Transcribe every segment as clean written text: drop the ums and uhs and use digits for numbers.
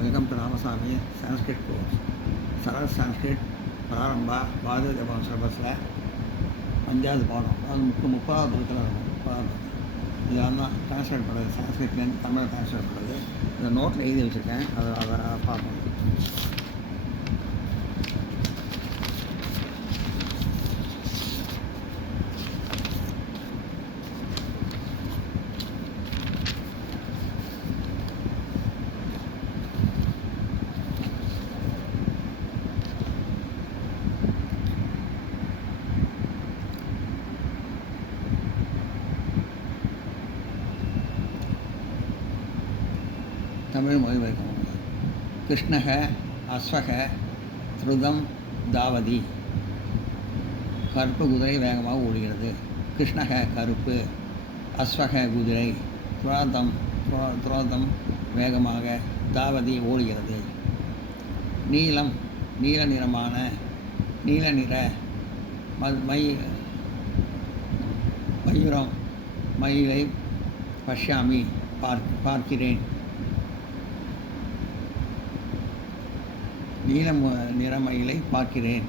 Welcome to Ramaswamy Sanskrit course सरल संस्कृत प्रारंभ பாரதிய ஜபம் சிலபஸில் 5வது பாடம் அது 30வது புக்கில் இருக்கும் 30வது இதெல்லாம் தான் டிரான்ஸ்லேட் பண்ணுறது சன்ஸ்கிரிட்லேருந்து தமிழ் டிரான்ஸ்லேட் பண்ணுறது இந்த நோட்டில் எழுதி வச்சுருக்கேன் அதை பார்க்கணும். தமிழ் மொழி வைக்கணும். கிருஷ்ணக அஸ்வக திருதம் தாவதி. கருப்பு குதிரை வேகமாக ஓடுகிறது. கிருஷ்ணக கருப்பு, அஸ்வக குதிரை, துரோதம் வேகமாக, தாவதி ஓடுகிறது. நீலம் நீல நிறமான, நீல நிற மயூரம் மயிலை பஷ்யாமி பார்க்கிறேன். நீல நிற மயிலை பார்க்கிறேன்.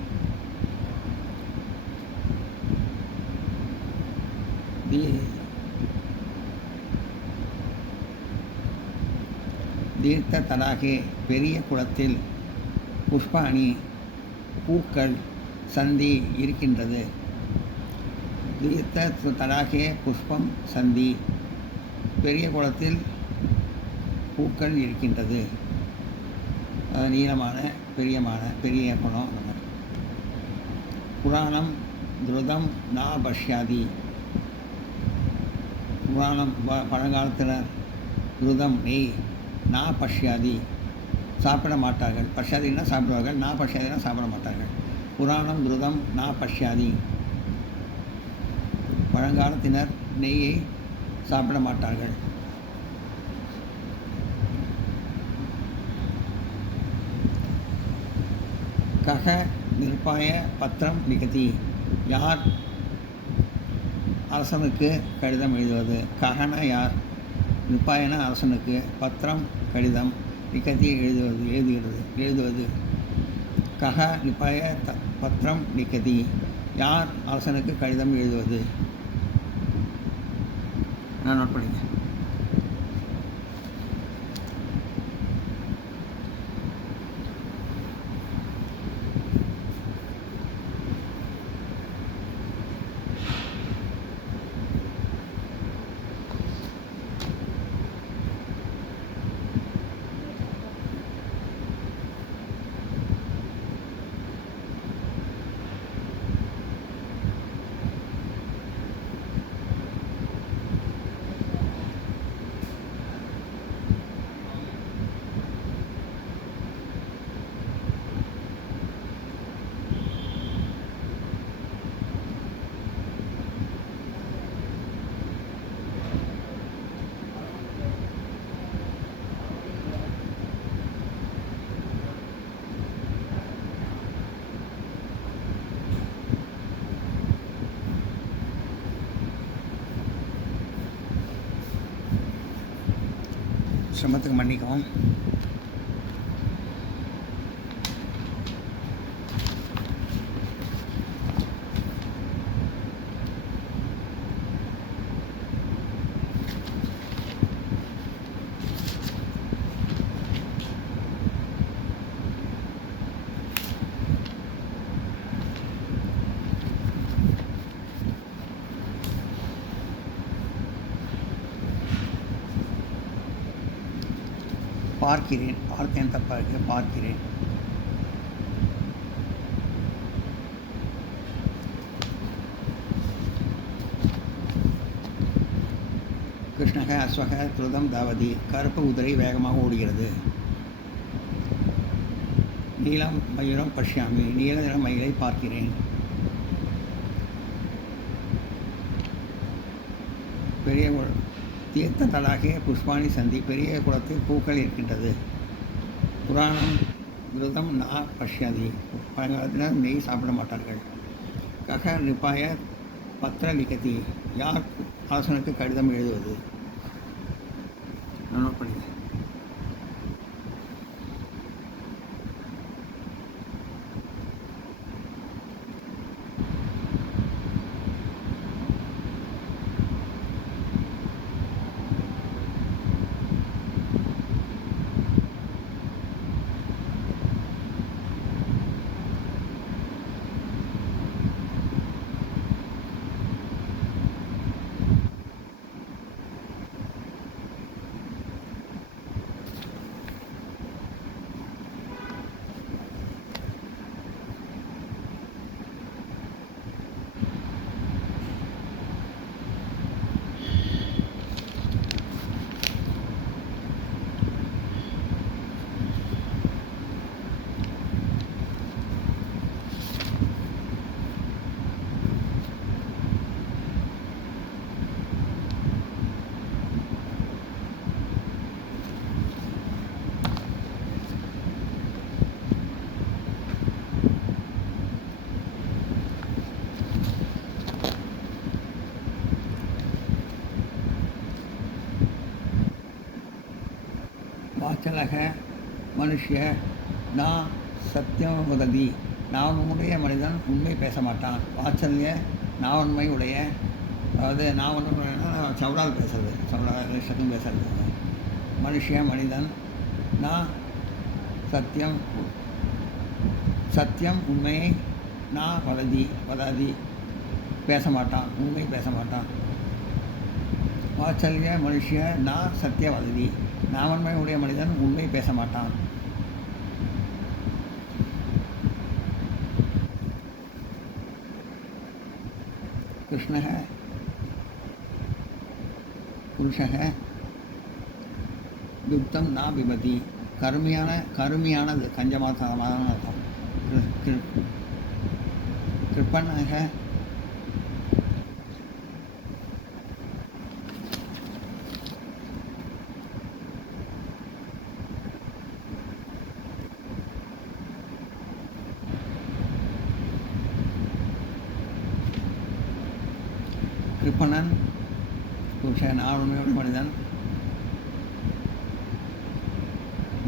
தீர்த்த தடாகே பெரிய குளத்தில் புஷ்பாணி பூக்கள் சந்தி இருக்கின்றது. தீர்த்த தடாகே புஷ்பம் சந்தி, பெரிய குளத்தில் பூக்கள் இருக்கின்றது. நீளமான பெரிய குளம். புராணம் துருதம் நா பஷ்யாதி. புராணம் பழங்காலத்தினர் துருதம் நெய், நா பஷ்யாதி சாப்பிட மாட்டார்கள். பஷ்யாதினா சாப்பிடுவார்கள், நா பஷ்யாதினா சாப்பிட மாட்டார்கள். புராணம் துருதம் நா பஷ்யாதி. பழங்காலத்தினர் நெய்யை சாப்பிட மாட்டார்கள். கக நிர்பாய பத்திரம் லிகதி. யார் அரசனுக்கு கடிதம் எழுதுவது? ககன யார், நிர்பாயன அரசனுக்கு, பத்திரம் கடிதம், லிகதி எழுதுவது. கக நிர்பாய பத்திரம் லிகதி. யார் அரசனுக்கு கடிதம் எழுதுவது? நான் நோட் பண்ணிங்க. சிரமத்துக்கு மன்னிக்கவும். பார்க்கிறேன், பார்த்தேன் தப்பாக இருக்கு, பார்க்கிறேன். கிருஷ்ணக அஸ்வக துருதம் தாவதி. கருப்பு குதிரை வேகமாக ஓடுகிறது. நீலம் மயூரம் பஷ்யாமி. நீல நிற மயிலை பார்க்கிறேன். பெரிய தீர்த்த தடாகே புஷ்பாணி சந்தி. பெரிய குளத்தில் பூக்கள் இருக்கின்றது. புராணம் விரதம் நா பஷ்யாதி. பழங்காலத்தினர் நெய் சாப்பிட மாட்டார்கள். கக நிபாய பத்திர லிகதி. யார் அரசனுக்கு கடிதம் எழுதுவது? நோட் பண்ணி வாச்சலக மனுஷ்ய நான் சத்தியம் வததி, நாவன்முடைய மனிதன் உண்மை பேச மாட்டான். வாத்சல்ய நாவன்மை உடைய, அதாவது நாவன்மைனா சவுடால் பேசுறது, சவுடால் சத்தம் பேசுறது. மனுஷிய மனிதன் நான் சத்தியம் சத்தியம் உண்மையை நான் வதாதி பேச மாட்டான், உண்மை பேச மாட்டான். வாத்சல்ய மனுஷிய நான் சத்திய வததி, நாவன்மை உடைய மனிதன் உண்மை பேச மாட்டான். கிருஷ்ணः புருஷः துக்தம் நா பிபதி, கருமையானது கஞ்சமானதான அர்த்தம். கிருப்பணக கிருப்பணன் புருஷன் ஆளுமையோட மனிதன்.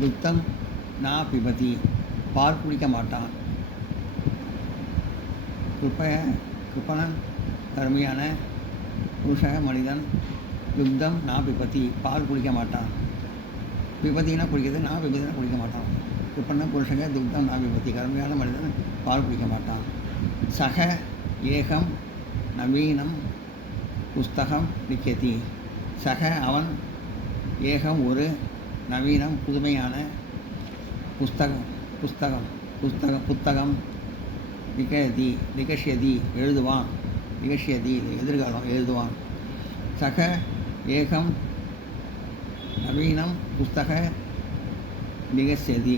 துக்தம் நா பிபதி, பால் குடிக்க மாட்டான். கிருப்பணன் கருமையான புருஷ மனிதன். துக்தம் நா பிபதி, பால் குடிக்க மாட்டான். பிபதினா குடிக்கிறது, நான் பிபதினா குடிக்க மாட்டான். கிருப்பணன் புருஷங்க துக்தம் நா பிபதி, கருமையான மனிதன் பால் குடிக்க மாட்டான். சக ஏகம் நவீனம் புஸ்தகம் லிக்கதி, சக அவன், ஏகம் ஒரு, நவீனம் புதுமையான, புத்தகம் லிகஷ்யதி எழுதுவான், லிகஷ்யதி எதிர்காலம் எழுதுவான். சக ஏகம் நவீனம் புஸ்தக லிகஷ்யதி,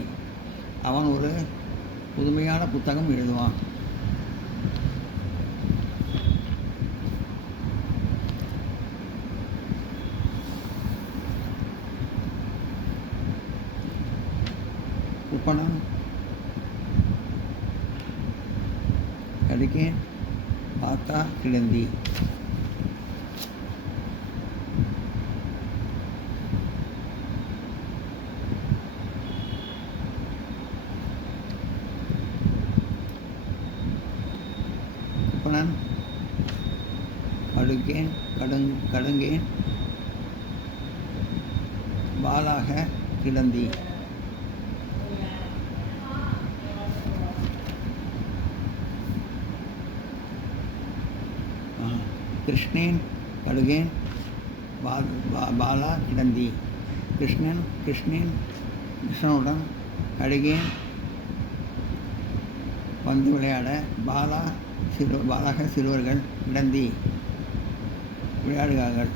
அவன் ஒரு புதுமையான புத்தகம் எழுதுவான். கிருப்பணன் கடிகேன் பார்த்தா கிடந்தி, கிருப்பணன் கடுகேன் கடுங்கேன் பாலாக கிடந்தி. கிருஷ்ணேன் கடுகேன் பாலா கிடந்தி, கிருஷ்ணனுடன் கடுகேன் பந்து விளையாட, பாலாக சிறுவர்கள் கிடந்தி விளையாடுகிறார்கள்.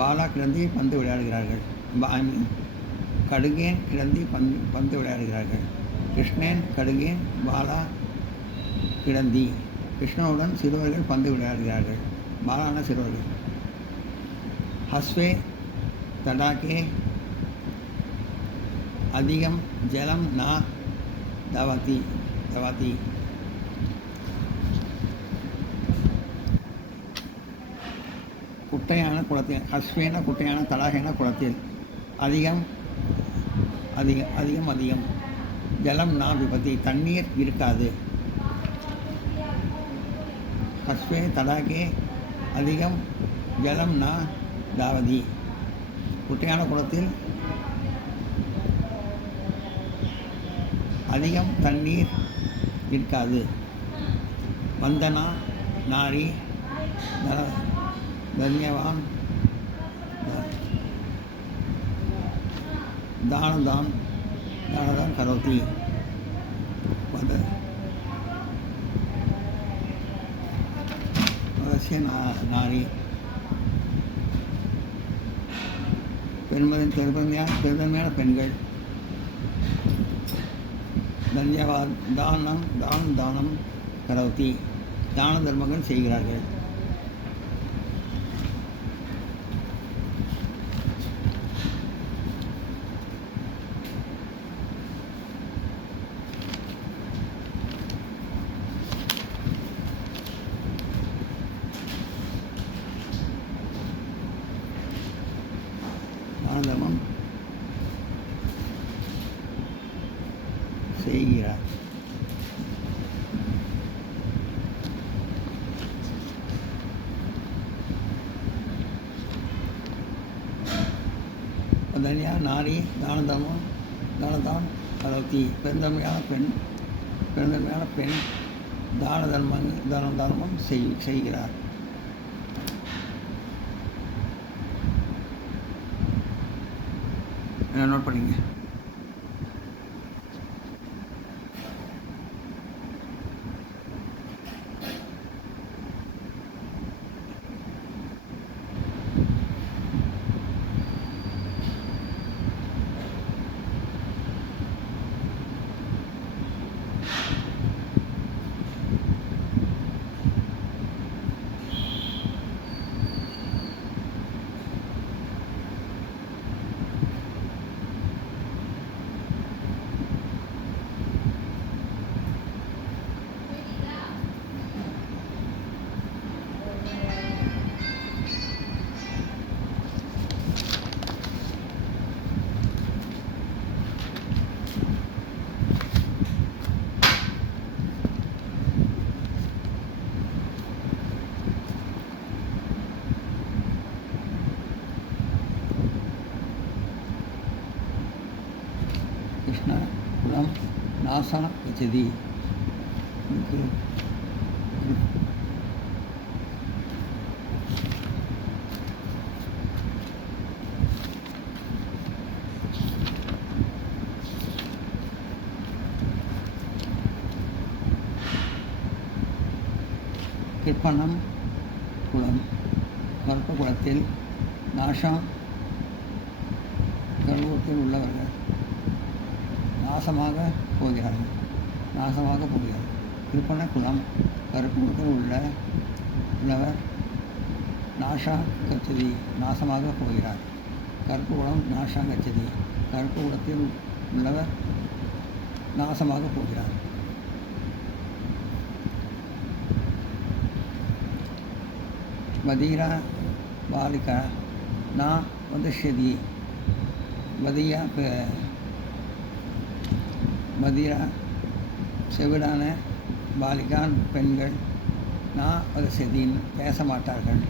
பாலா கிடந்தி பந்து விளையாடுகிறார்கள். கடுகேன் கிடந்தி பந்து விளையாடுகிறார்கள். கிருஷ்ணேன் கடுகேன் பாலா கிடந்தி, கிருஷ்ணனுடன் சிறுவர்கள் பந்து விளையாடுகிறார்கள். பாலான சிறுவர்கள். ஹஸ்வே தடாகே அதிகம் ஜலம் நா தவதி, குட்டையான குளத்தில், ஹஸ்வேன குட்டையான, தடாகேன குளத்தில், அதிகம் ஜலம் நா விபத்தி தண்ணீர் இருக்காது. ஹஸ்வே தடாகே அதிகம் ஜலம் நா தாவதி, குட்டையான குளத்தில் அதிகம் தண்ணீர் இருக்காது. வந்தனா நாரி தன்யவான் தானதான் கரோதி. நாரி பெருந்தன்மையான பெண்கள். தன்யவாத் தானம் கரோதி, தான தர்மங்கள் செய்கிறார்கள். தான தர்மம் செய்கிறார். தனியாக நாரி தான தர்மம் தானத்தான் கலத்தி பெருந்தன்மையான பெண் தான தர்மம் செய்கிறார். நோட் பண்ணிங்க. கிருஷ்ண குலம் நாசன கச்சதி. கிருப்பணம் குலம் கற்ப குலத்தில் நாசம் கர்வத்தில் உள்ளவர்கள் நாசமாக போகிறார்கள். கிருப்பண குலம் கருப்பு குலத்தில் உள்ளவர் நாஷா கச்சதி நாசமாக போகிறார். கருப்பு குலம் நாஷா கச்சதி கருப்பு குலத்தில் உள்ளவர் நாசமாக போகிறார். பதீரா பாலிகா நா வதஷ்யதி. பதீரா செவிடான பாலிகான் பெண்கள் நான் வதஷ்யதின் பேச மாட்டார்கள்.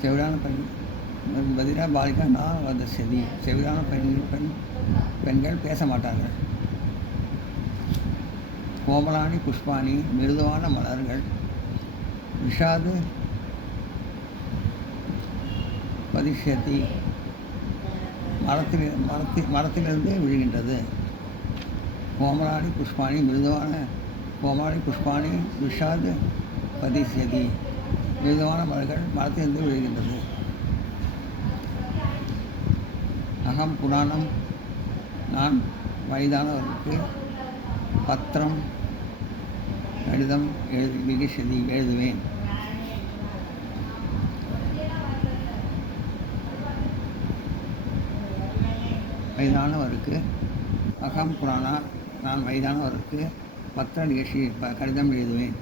செவிடான பதீரா பாலிகா நான் வதஷ்யதி செவிடான பெண்கள் பேச மாட்டார்கள். கோமலானி புஷ்பாணி மிருதுவான மலர்கள் விஷாது பதிஷ்யத்தி மரத்திலிருந்து விழுகின்றது. கோமலானி புஷ்பாணி மிருதுவான விஷாது பதிஷ்யதி மிருதுவான மலர்கள் மரத்திலிருந்து விழுகின்றது. அகம் புராணம் நான் வயதானவருக்கு பத்திரம் கடிதம் எழுதுவேன். வயதானவருக்கு அகம் புராணா நான் வயதானவருக்கு பத்திர நிகழ்ச்சி கடிதம் எழுதுவேன்.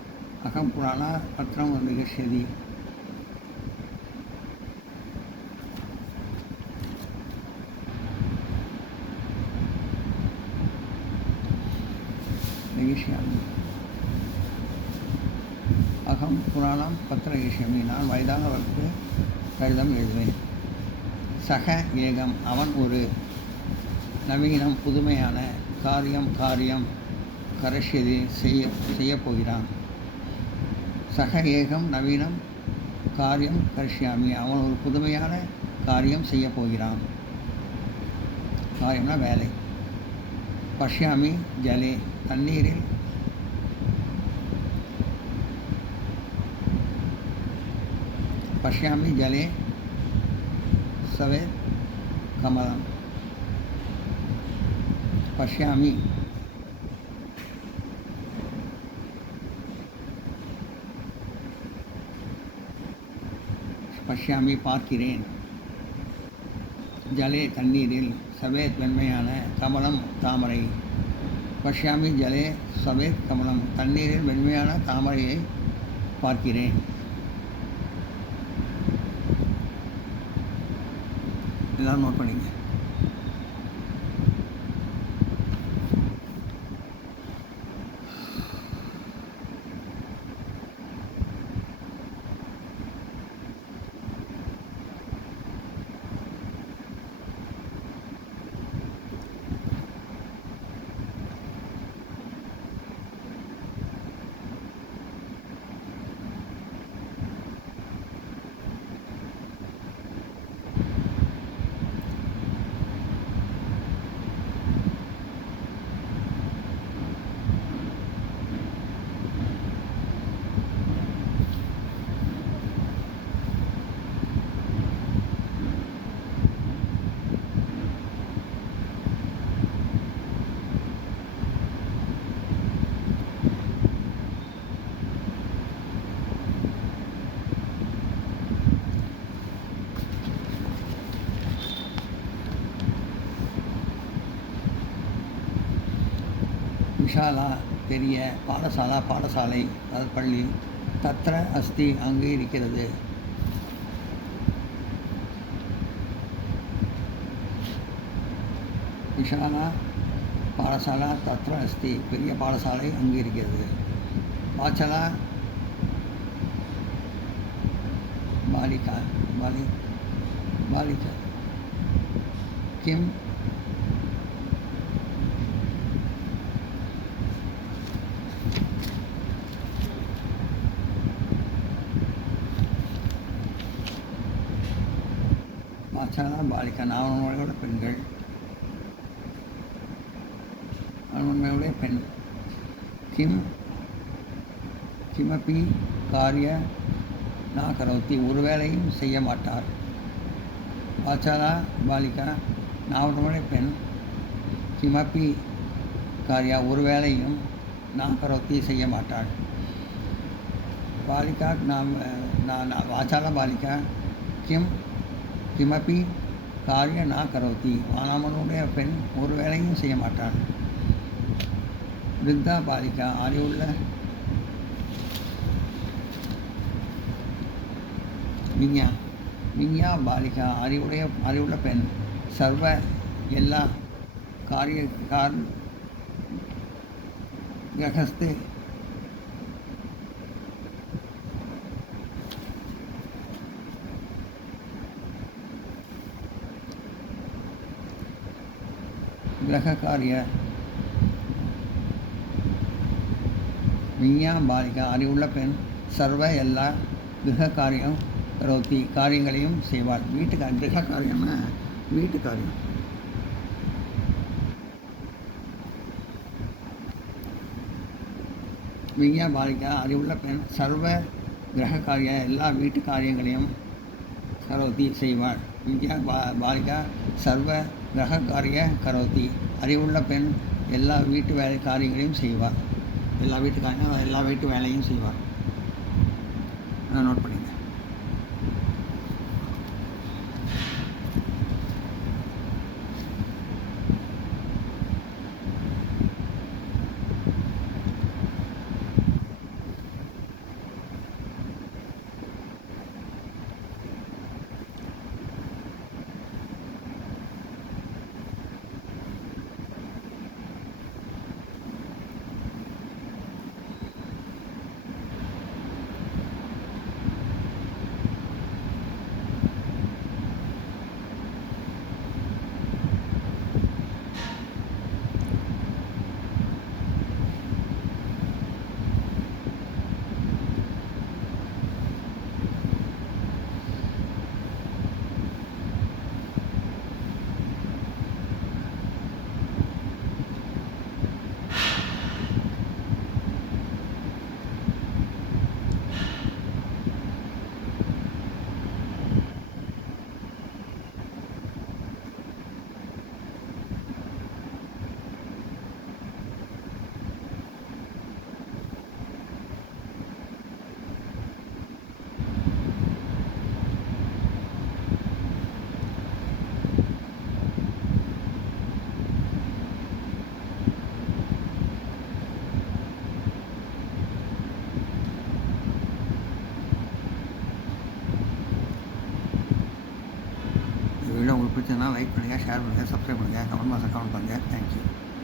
அகம் புராணா பத்திரம் நிகழ்ச்சி அகம் புராணம் பத்திர நிகழ்ச்சி நான் வயதானவருக்கு கடிதம் எழுதுவேன். சக ஏகம் அவன் ஒரு நவீனம் புதுமையான காரியம் கரஷ்யதி செய்யப் போகிறான். சக ஏகம் நவீனம் காரியம் கரிஷ்யாமி அவன் ஒரு புதுமையான காரியம் செய்யப் போகிறான். காரியம்னா வேலை. பஷ்யாமி ஜலே தண்ணீரில் பஷ்யாமி ஜலே சவேத் கமலம் பஷ்யாமி பார்க்கிறேன். ஜலே தண்ணீரில் சவேத் வெண்மையான கமலம் தாமரை. பஷ்யாமி ஜலே சவேத் கமலம் தண்ணீரில் வெண்மையான தாமரையை பார்க்கிறேன். எல்லோரும் நோட் பண்ணிங்க. விஷாலா பெரிய, பாடசாலா பாடசாலை, அது பள்ளி, தத்ர அஸ்தி அங்கே இருக்கிறது. விஷாலா பாடசாலா தத்ர அஸ்தி, பெரிய பாடசாலை அங்கே இருக்கிறது. வாச்சலா பாலிகா பாலிகா கிம் வாச்சலா பாலிகா நாவன்மையோட பெண்கள், நாவன்மையோட பெண். கிம் கிமப்பி காரிய நா கரோத்தி, ஒரு வேலையும் செய்ய மாட்டார். வாச்சாலா பாலிகா நாவன்மையோட பெண், கிமப்பி காரியா ஒரு வேலையும் நா கரோத்தி செய்ய மாட்டாள். பாலிகா வாச்சாலா பாலிகா கிம் கிமப்பி காரிய நா கரோத்தி, வானாமனுடைய பெண் ஒரு வேலையும் செய்ய மாட்டாள். விருத்தா பாலிகா அறிவுள்ள விஞ்ஞா பாலிகா அறிவுள்ள பெண், சர்வ எல்லா கிரகஸ்து கிரககாரிய விஞ்ஞா பாலிகா அறிவுள்ள பெண், சர்வ எல்லா கிரக காரியம் கரோத்தி, காரியங்களையும் செய்வாள். கிரக காரியம்னா வீட்டு காரியம். விஞ்ஞா பாலிகா அறிவுள்ள பெண், சர்வ கிரக காரிய எல்லா வீட்டு காரியங்களையும் கரோத்தி செய்வாள். விஞ்ஞா பாலிகா சர்வ கிரக காரிய கரோத்தி, அறிவுள்ள பெண் எல்லா வீட்டு காரியங்களையும் செய்வாள். எல்லா வீட்டு வேலையும் செய்வாள். நோட் பண்ணிங்க. வீடியோ உங்களுக்கு பிடிச்சதுன்னா லைக் பண்ணுங்கள், ஷேர் பண்ணுங்கள், சப்ஸ்கிரைப் பண்ணுங்கள், கமெண்ட் பாக்ஸில் கமெண்ட் பண்ணுங்கள். தேங்க்யூ.